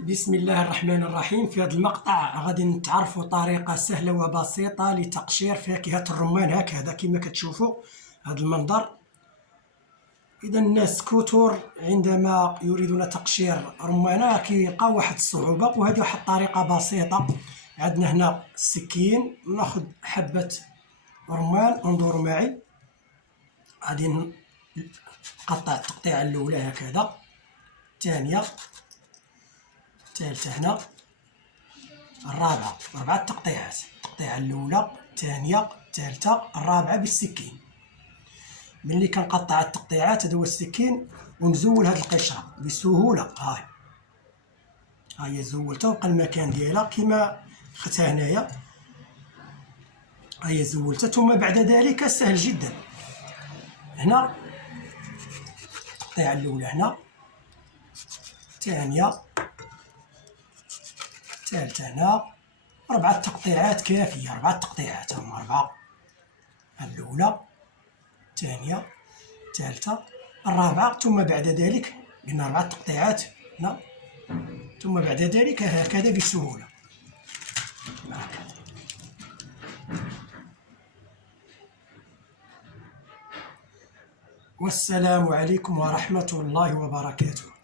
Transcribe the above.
بسم الله الرحمن الرحيم. في هذا المقطع غادي نتعرفوا طريقة سهلة وبسيطة لتقشير فاكهة الرمان هكذا كما كتشوفوا هذا المنظر. إذا الناس كثر عندما يريدون تقشير رمانة كيلقاو واحد الصعوبة، وهذه واحد الطريقة بسيطة. عندنا هنا السكين، ناخذ حبة رمان، انظروا معي. غادي نقطع التقطيعة الأولى هكذا، الثانية، الثالثة هنا، الرابعة، 4 تقطيعات، التقطيعة الأولى، الثانية، الثالثة، الرابعة بالسكين. ملي كنقطع التقطيعات هذا هو السكين ونزول هاد القشرة بسهولة. هاهي زولتها وبقى المكان ديالها كما خدتها هنايا. هاهي زولتها. ثم بعد ذلك سهل جدا. هنا التقطيعة الأولى، هنا الثانية، الثالثة، هنا 4 تقطيعات كافية. 4 تقطيعات، هما 4. الأولى، الثانية، الثالثة، الرابعة، ثم بعد ذلك قلنا 4 تقطيعات هنا، ثم بعد ذلك هكذا بسهولة. هكذا. والسلام عليكم ورحمة الله وبركاته.